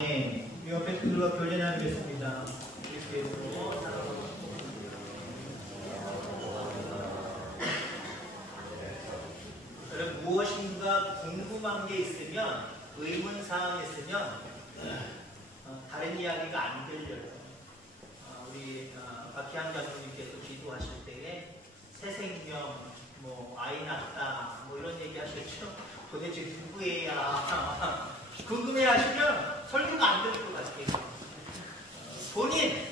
네, 옆에 분들과 교제 나누겠습니다. 여러분, 무엇인가 궁금한 게 있으면, 의문사항이 있으면 다른 이야기가 안 들려요. 우리 박희양 장로님께서 기도하실 때에 새 생명, 아이 낳았다, 이런 얘기 하셨죠. 도대체 누구예요? 궁금해 하시면 설교가 안 될 것 같아요. 본인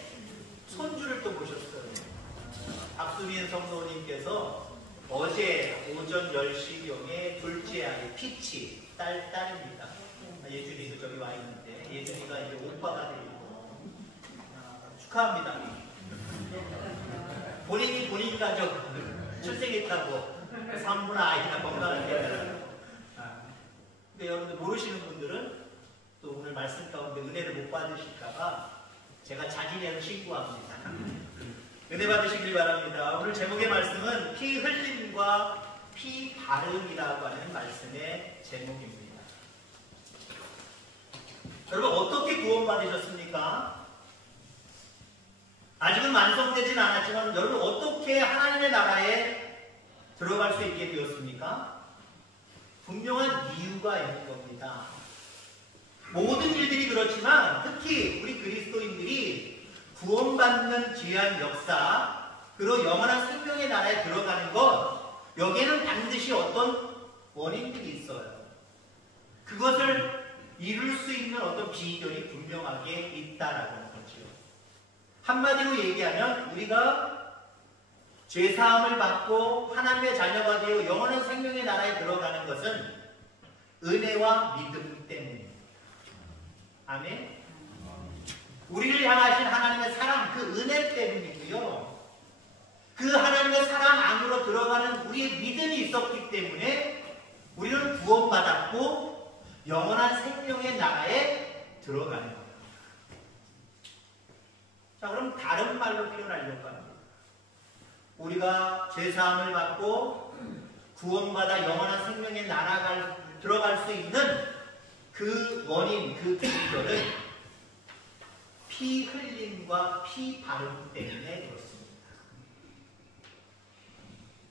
손주를 또 보셨어요. 박수민 성도님께서 어제 오전 10시경에 둘째 아이 피치 딸입니다. 예준이도 저기 와 있는데 예준이가 이제 오빠가 되고 축하합니다. 본인이 본인 가족 출생했다고 3분 아이가 건강하게 해달라고. 여러분들 모르시는 분들은 또 오늘 말씀 가운데 은혜를 못 받으실까봐 제가 자진해서 신고합니다. 은혜 받으시길 바랍니다. 오늘 제목의 말씀은 피 흘림과 피 바름이라고 하는 말씀의 제목입니다. 여러분, 어떻게 구원받으셨습니까? 아직은 완성되진 않았지만 여러분, 어떻게 하나님의 나라에 들어갈 수 있게 되었습니까? 분명한 이유가 있는 겁니다. 모든 일들이 그렇지만 특히 우리 그리스도인들이 구원받는 귀한 역사, 그리고 영원한 생명의 나라에 들어가는 것, 여기에는 반드시 어떤 원인들이 있어요. 그것을 이룰 수 있는 어떤 비결이 분명하게 있다라는 거죠. 한마디로 얘기하면 우리가 죄사함을 받고 하나님의 자녀가 되어 영원한 생명의 나라에 들어가는 것은 은혜와 믿음 때문입니다. 아멘. 우리를 향하신 하나님의 사랑, 그 은혜 때문이고요. 그 하나님의 사랑 안으로 들어가는 우리의 믿음이 있었기 때문에 우리는 구원받았고 영원한 생명의 나라에 들어가는 겁니다. 자, 그럼 다른 말로 표현하려고 합니다. 우리가 죄사함을 받고 구원받아 영원한 생명의 나라가 들어갈 수 있는 그 원인, 그 비결은 피 흘림과 피 바름 때문에 그렇습니다.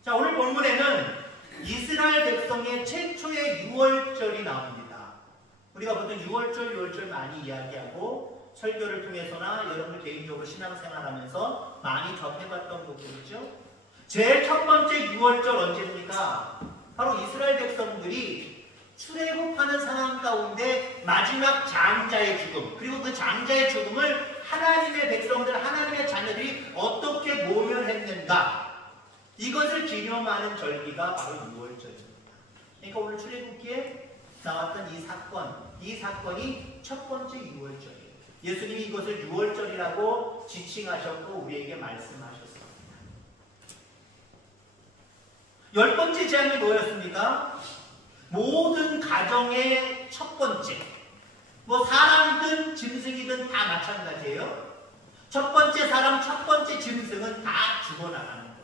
자, 오늘 본문에는 이스라엘 백성의 최초의 유월절이 나옵니다. 우리가 보통 유월절 많이 이야기하고 설교를 통해서나 여러분들 개인적으로 신앙생활하면서 많이 접해봤던 부분이죠. 제일 첫 번째 유월절 언제입니까? 바로 이스라엘 백성들이 출애굽하는 상황 가운데 마지막 장자의 죽음, 그리고 그 장자의 죽음을 하나님의 백성들, 하나님의 자녀들이 어떻게 모면했는가, 이것을 기념하는 절기가 바로 유월절입니다. 그러니까 오늘 출애굽기에 나왔던 이 사건이 첫 번째 유월절이에요. 예수님이 이것을 유월절이라고 지칭하셨고 우리에게 말씀하셨습니다. 열 번째 제안이 뭐였습니까? 모든 가정의 첫 번째, 사람이든 짐승이든 다 마찬가지예요. 첫 번째 사람, 첫 번째 짐승은 다 죽어나가는 거예요.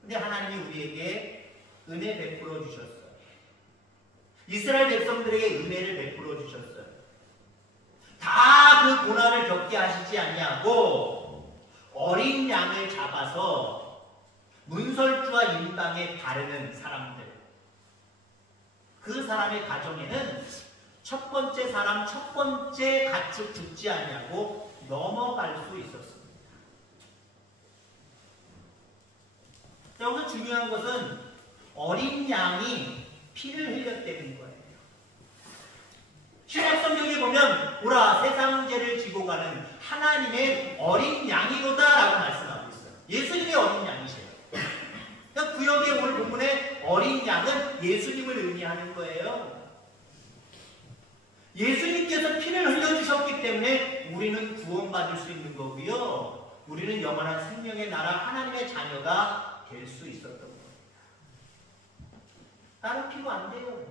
근데 하나님이 우리에게 은혜 베풀어 주셨어요. 이스라엘 백성들에게 은혜를 베풀어 주셨어요. 다 그 고난을 겪게 하시지 않냐고 어린 양을 잡아서 문설주와 인방에 바르는 사람들, 그 사람의 가정에는 첫 번째 사람, 첫 번째 가축 죽지 않냐고 넘어갈 수 있었습니다. 여기서 중요한 것은 어린 양이 피를 흘렸다는 거예요. 신약 성경에 보면 보라, 세상 죄를 지고 가는 하나님의 어린 양이로다 라고 말씀하고 있어요. 예수님이 어린 양이세요. 그러니까 구역의 오늘 본문에 어린 양은 예수님을 의미하는 거예요. 예수님께서 피를 흘려주셨기 때문에 우리는 구원받을 수 있는 거고요. 우리는 영원한 생명의 나라 하나님의 자녀가 될 수 있었던 겁니다. 다른 피고 안 돼요.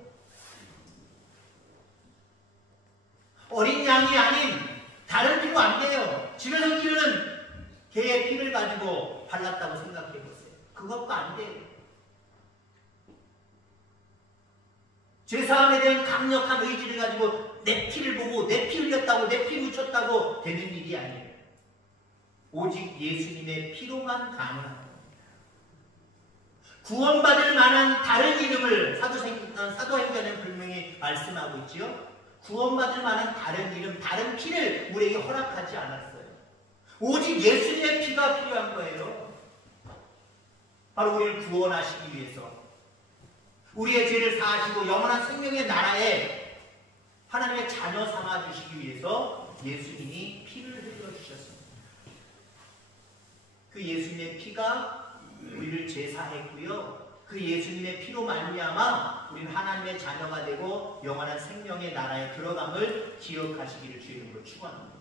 어린 양이 아닌 다른 피고 안 돼요. 집에서 기르는 개의 피를 가지고 발랐다고 생각해 보세요. 그것도 안 돼요. 죄사함에 대한 강력한 의지를 가지고 내 피를 보고 내 피 흘렸다고 내 피 묻혔다고 되는 일이 아니에요. 오직 예수님의 피로만 가능한 겁니다. 구원받을 만한 다른 이름을 사도행전에 분명히 말씀하고 있지요. 구원받을 만한 다른 이름, 다른 피를 우리에게 허락하지 않았어요. 오직 예수님의 피가 필요한 거예요. 바로 우리를 구원하시기 위해서, 우리의 죄를 사하시고 영원한 생명의 나라에 하나님의 자녀 삼아주시기 위해서 예수님이 피를 흘려주셨습니다. 그 예수님의 피가 우리를 제사했고요. 그 예수님의 피로 말미암아 우리는 하나님의 자녀가 되고 영원한 생명의 나라에 들어감을 기억하시기를 주의 이름으로 축원합니다.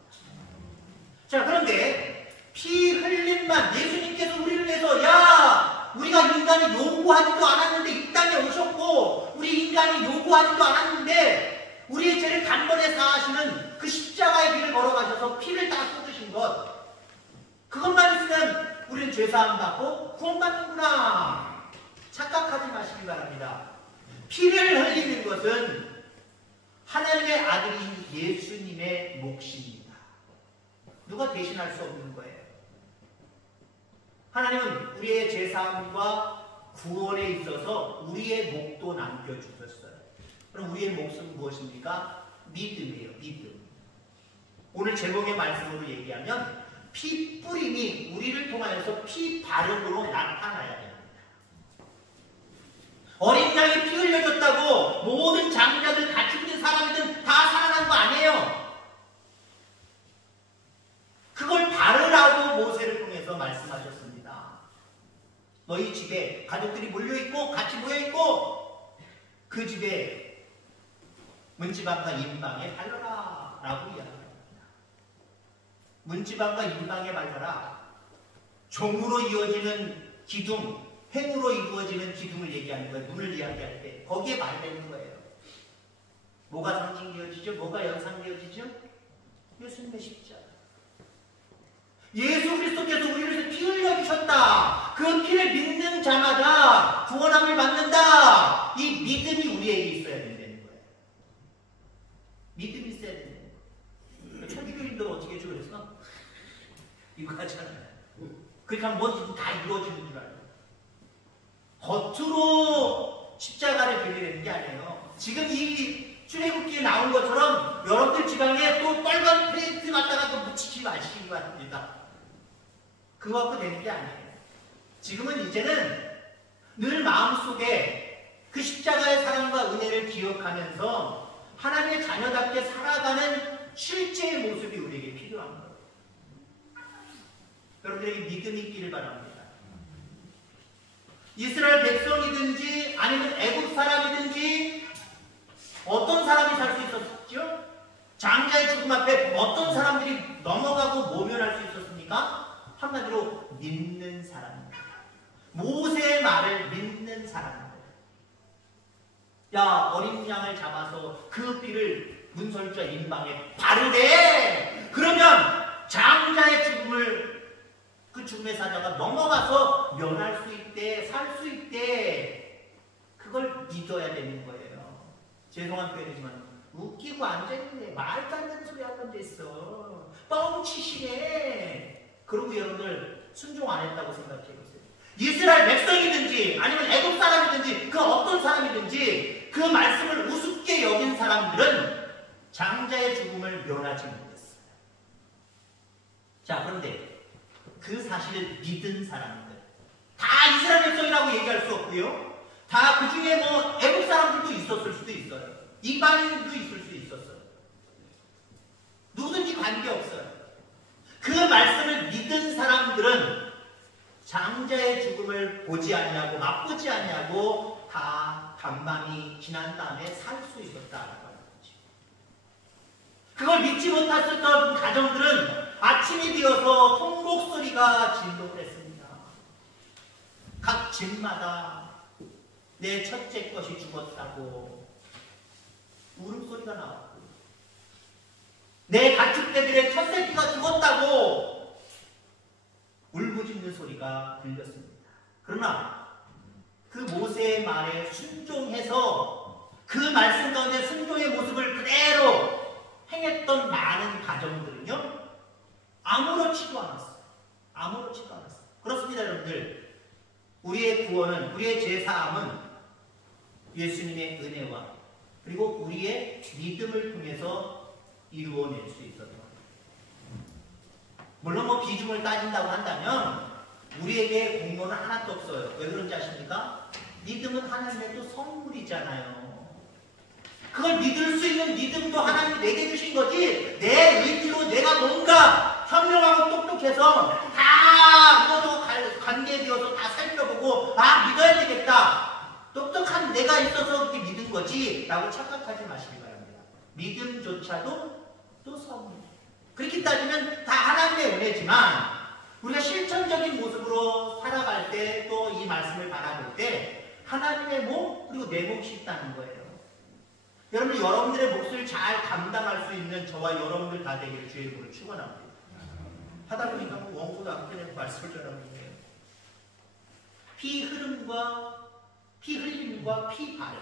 자, 그런데 피 흘림만, 예수님께서 우리를 위해서 우리가 인간이 요구하지도 않았는데 이 땅에 오셨고, 우리 인간이 요구하지도 않았는데 우리의 죄를 단번에 사하시는 그 십자가의 길을 걸어가셔서 피를 다 쏟으신 것, 그것만 있으면 우리는 죄사함 받고 구원받는구나 착각하지 마시기 바랍니다. 피를 흘리는 것은 하나님의 아들인 예수님의 몫입니다. 누가 대신할 수 없는 거예요. 하나님은 우리의 죄사함과 구원에 있어서 우리의 몫도 남겨주셨어요. 그럼 우리의 몫은 무엇입니까? 믿음이에요. 믿음. 오늘 제목의 말씀으로 얘기하면 피 뿌림이 우리를 통하여서 피 바름으로 나타나야 됩니다. 어린 양이 피 흘려줬다고 모든 장자들, 다 죽는 사람들은 다 살아난 거 아니에요. 그걸 바르라고 모세를 통해서 말씀하셨습니다. 너희 집에 가족들이 몰려있고 같이 모여있고 그 집에 문지방과 인방에 발라라 라고 이야기합니다. 문지방과 인방에 발라라. 종으로 이어지는 기둥, 행으로 이루어지는 기둥을 얘기하는 거예요. 문을 이야기할 때 거기에 말되는 거예요. 뭐가 상징되어지죠? 뭐가 연상되어지죠? 예수님의 십자가. 예수 그리스도께서 우리를 위해서 피 흘려주셨다. 그 피를 믿는 자마다 구원함을 받는다. 이 믿음이 우리에게 있어야 된다는 거예요. 믿음이 있어야 된다는 거예요. 천주교인들은 어떻게 해줘 그랬어? 이거 하잖아요. 그러니까 뭐든지 다 이루어지는 줄 알아요. 겉으로 십자가를 빌리는 게 아니에요. 지금 이 출애굽기에 나온 것처럼 여러분들 지방에 또 빨간 페인트 갖다가 또 묻히지 마시기 바랍니다. 그거 갖고 되는 게 아니에요. 지금은 이제는 늘 마음속에 그 십자가의 사랑과 은혜를 기억하면서 하나님의 자녀답게 살아가는 실제의 모습이 우리에게 필요한 거예요. 여러분들에게 믿음이 있기를 바랍니다. 이스라엘 백성이든지 아니면 애국 사람이든지 어떤 사람이 살 수 있었죠? 장자의 죽음 앞에 어떤 사람들이 넘어가고 모면할 수 있었습니까? 한마디로 믿는 사람입니다. 모세의 말을 믿는 사람입니다. 야, 어린 양을 잡아서 그 피를 문설주와 인방에 바르래. 그러면 장자의 죽음을 그 죽음의 사자가 넘어가서 면할 수 있대, 살 수 있대. 그걸 믿어야 되는 거예요. 죄송한 표현이지만 웃기고 앉아있는데 말도 안 되는 소리 하고 앉아있어. 뻥치시네. 그러고 여러분들 순종 안 했다고 생각해보세요. 이스라엘 백성이든지 아니면 애국 사람이든지 그 어떤 사람이든지 그 말씀을 우습게 여긴 사람들은 장자의 죽음을 면하지 못했어요. 자, 그런데 그 사실을 믿은 사람들, 다 이스라엘 백성이라고 얘기할 수 없고요. 다 그 중에 뭐 애국 사람들도 있었을 수도 있어요. 이방인도 있을 수 있었어요. 누구든지 관계없어요. 그 말씀을 믿은 사람들은 장자의 죽음을 보지 않냐고 맛보지 않냐고 다 반만이 지난 다음에 살 수 있었다라고 하는 거죠. 그걸 믿지 못했었던 가정들은 아침이 되어서 통곡 소리가 진동을 했습니다. 각 집마다 내 첫째 것이 죽었다고 울음소리가 나왔고, 내 가축대들의 첫 새끼가 죽었다고 울부짖는 소리가 들렸습니다. 그러나 그 모세의 말에 순종해서 그 말씀 가운데 순종의 모습을 그대로 아무렇지도 않았어요. 아무렇지도 않았어요. 그렇습니다, 여러분들. 우리의 구원은, 우리의 제사함은 예수님의 은혜와 그리고 우리의 믿음을 통해서 이루어낼 수 있었던 거예요. 물론 뭐 비중을 따진다고 한다면 우리에게 공로는 하나도 없어요. 왜 그런지 아십니까? 믿음은 하나님의 또 선물이잖아요. 그걸 믿을 수 있는 믿음도 하나님이 내게 주신 거지, 내 의지로 내가 뭔가 현명하고 똑똑해서 다 모두 관계에 되어서 다 살펴보고 믿어야 되겠다, 똑똑한 내가 있어서 그렇게 믿은 거지 라고 착각하지 마시기 바랍니다. 믿음조차도 또 선물. 그렇게 따지면 다 하나님의 은혜지만 우리가 실천적인 모습으로 살아갈 때, 또 이 말씀을 바라볼 때 하나님의 목 그리고 내 몫이 있다는 거예요. 여러분, 여러분들의 몫을 잘 감당할 수 있는 저와 여러분들 다 되기를 주의 이름으로 축원합니다. 하다 보니까 원고도 아까 전에 말씀을 전하는데요. 피 흐름과 피 흘림과 피 발음,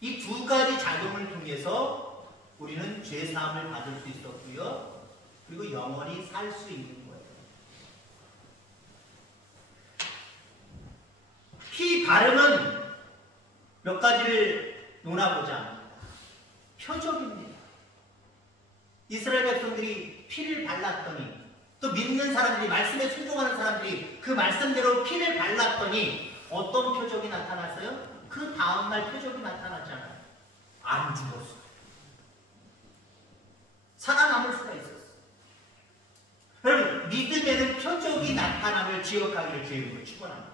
이 두 가지 작용을 통해서 우리는 죄사함을 받을 수 있었고요. 그리고 영원히 살 수 있는 거예요. 피 발음은 몇 가지를 논하고자 합니다. 표적입니다. 이스라엘 백성들이 피를 발랐더니, 또 믿는 사람들이, 말씀에 순종하는 사람들이 그 말씀대로 피를 발랐더니 어떤 표적이 나타났어요? 그 다음날 표적이 나타났잖아요. 안 죽었어요. 살아남을 수가 있었어요. 여러분, 믿음에는 표적이 나타남을 기억하기를 주의 이름으로 축원합니다.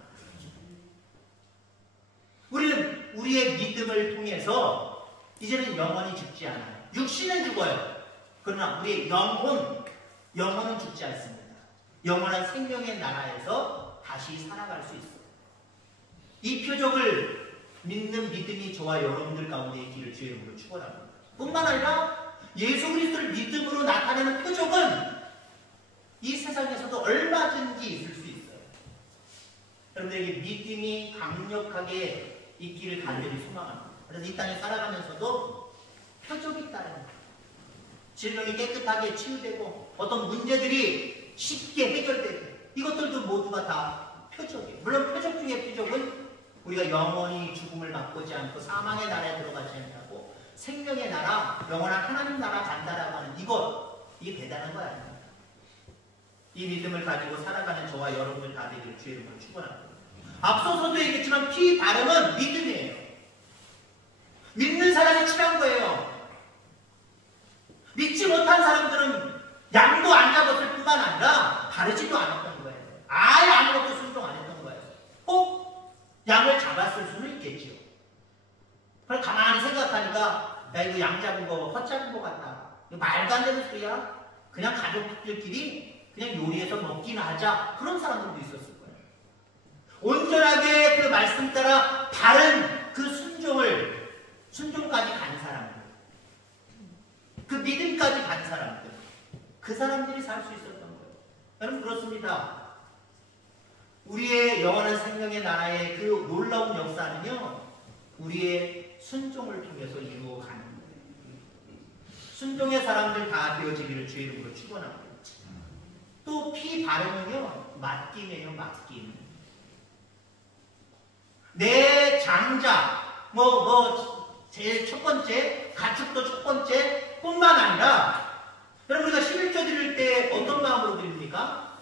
우리는 우리의 믿음을 통해서 이제는 영원히 죽지 않아요. 육신은 죽어요. 그러나 우리의 영혼은 죽지 않습니다. 영원한 생명의 나라에서 다시 살아갈 수 있어요. 이 표적을 믿는 믿음이 저와 여러분들 가운데 있기를 주의 이름으로 축원합니다. 뿐만 아니라 예수 그리스도를 믿음으로 나타내는 표적은 이 세상에서도 얼마든지 있을 수 있어요. 여러분들에게 믿음이 강력하게 있기를 간절히 소망합니다. 그래서 이 땅에 살아가면서도 표적이 있다는 거예요. 질병이 깨끗하게 치유되고 어떤 문제들이 쉽게 해결되고, 이것들도 모두가 다 표적이에요. 물론 표적 중에 표적은 우리가 영원히 죽음을 맛보지 않고 사망의 나라에 들어가지 않고 생명의 나라, 영원한 하나님 나라 간다라고 하는 이게 대단한 거 아닙니까? 이 믿음을 가지고 살아가는 저와 여러분들 다 되기를 주의 이름으로 축원합니다. 앞서서도 얘기했지만 피 발음은 믿음이에요. 믿는 사람이 친한 거예요. 믿지 못한 사람들은 양도 안 잡았을 뿐만 아니라 바르지도 않았던 거예요. 아예 아무것도 순종 안 했던 거예요. 꼭 양을 잡았을 수는 있겠지요. 그걸 가만히 생각하니까 야, 이거 양 잡은 거 헛잡은 거 같다. 이거 말도 안 되는 소리야. 그냥 가족들끼리 그냥 요리해서 먹기나 하자. 그런 사람들도 있었을 거예요. 온전하게 그 말씀 따라 바른 그 순종까지 간 사람들, 그 믿음까지 간 사람들, 그 사람들이 살 수 있었던 거예요. 여러분, 그렇습니다. 우리의 영원한 생명의 나라의 그 놀라운 역사는요, 우리의 순종을 통해서 이루어가는 거예요. 순종의 사람들 다 되어지기를 주의 이름으로 축원합니다. 또 피 발음은요, 맡김이에요. 맡김. 내 장자, 제일 첫 번째, 가축도 첫 번째 뿐만 아니라, 여러분, 우리가 11조 드릴 때 어떤 마음으로 드립니까?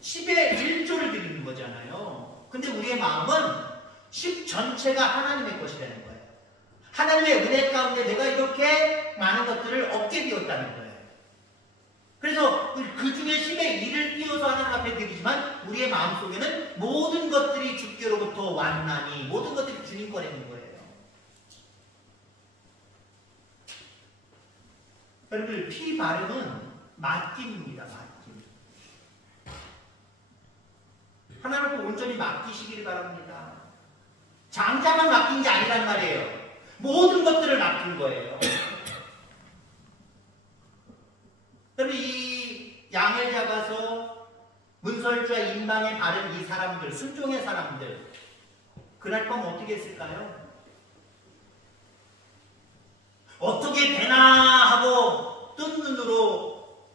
10의 1조를 드리는 거잖아요. 근데 우리의 마음은 10 전체가 하나님의 것이라는 거예요. 하나님의 은혜 가운데 내가 이렇게 많은 것들을 얻게 되었다는 거예요. 그래서 그 중에 10의 1을 띄워서 하나님 앞에 드리지만 우리의 마음속에는 모든 것들이 주께로부터 왔나니, 모든 것들이 주님 거라는 거예요. 여러분들, 피 발음은 맡김입니다. 맡김. 하나님 앞에 온전히 맡기시기를 바랍니다. 장자만 맡긴 게 아니란 말이에요. 모든 것들을 맡긴 거예요. 여러분, 이 양을 잡아서 문설주와 임방에 바른 이 사람들, 순종의 사람들, 그날 밤 어떻게 했을까요? 어떻게 되나 하고 뜬 눈으로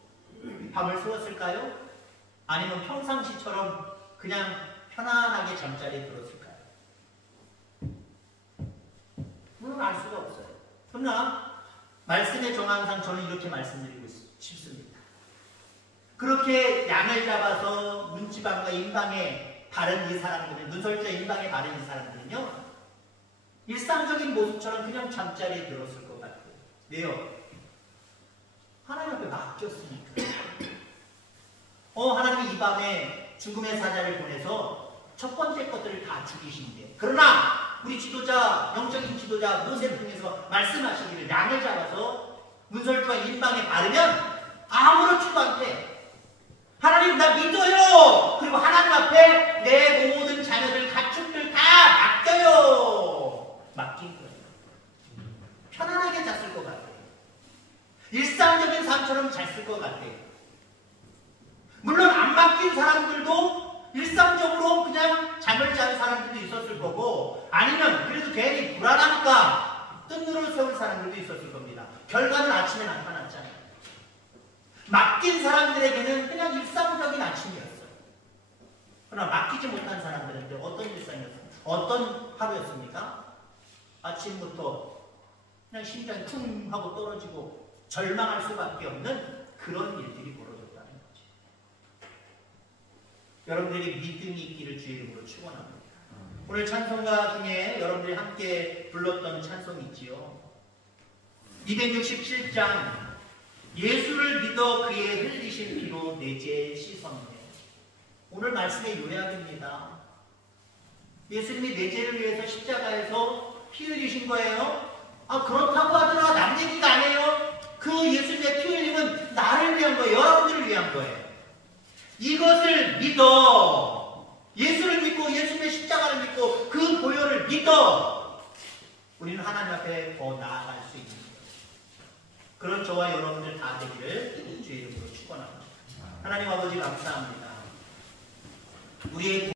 밤을 새웠을까요? 아니면 평상시처럼 그냥 편안하게 잠자리에 들었을까요? 물론 알 수가 없어요. 그러나 말씀의 정황상 저는 이렇게 말씀드리고 싶습니다. 그렇게 양을 잡아서 문지방과 인방에 바른 이 사람들은, 문설주와 인방에 바른 이 사람들은요, 일상적인 모습처럼 그냥 잠자리에 들었을 것 같아요. 왜요? 하나님 앞에 맡겼으니까. 하나님이 이 밤에 죽음의 사자를 보내서 첫 번째 것들을 다 죽이신대. 그러나 우리 지도자, 영적인 지도자 모세를 통해서 말씀하시기를 양을 잡아서 문설주와 인방에 바르면 아무렇지도 않대. 하나님 나 믿어요. 그리고 하나님 앞에 내 모든 자녀들, 가축들 다 맡겨요. 맡긴 거예요. 편안하게 잤을 것 같아요. 일상적인 삶처럼 잤을 것 같아요. 물론 안 맡긴 사람들도 일상적으로 그냥 잠을 자는 사람들도 있었을 거고, 아니면 그래도 괜히 불안하니까 뜬누를 세울 사람들도 있었을 겁니다. 결과는 아침에 나타났잖아요. 맡긴 사람들에게는 그냥 일상적인 아침이었어요. 그러나 맡기지 못한 사람들한테 어떤 일상이었어요? 어떤 하루였습니까? 아침부터 그냥 심장이 쿵 하고 떨어지고 절망할 수밖에 없는 그런 일들이 벌어졌다는 거죠. 여러분들이 믿음이 있기를 주의 이름으로 축원합니다. 오늘 찬송가 중에 여러분들이 함께 불렀던 찬송이 있지요. 267장 예수를 믿어 그의 흘리신 피로 내 죄 씻었네. 오늘 말씀의 요약입니다. 예수님이 내 죄를 위해서 십자가에서 피 흘리신 거예요. 그렇다고 하더라도 남 얘기가 아니에요. 그 예수님의 피 흘림은 나를 위한 거예요. 여러분들을 위한 거예요. 이것을 믿어, 예수를 믿고 예수님의 십자가를 믿고 그 보혈을 믿어 우리는 하나님 앞에 더 나아갈 수 있는 거예요. 그런 저와 여러분들 다 되기를 주의 이름으로 축원합니다. 하나님 아버지 감사합니다. 우리의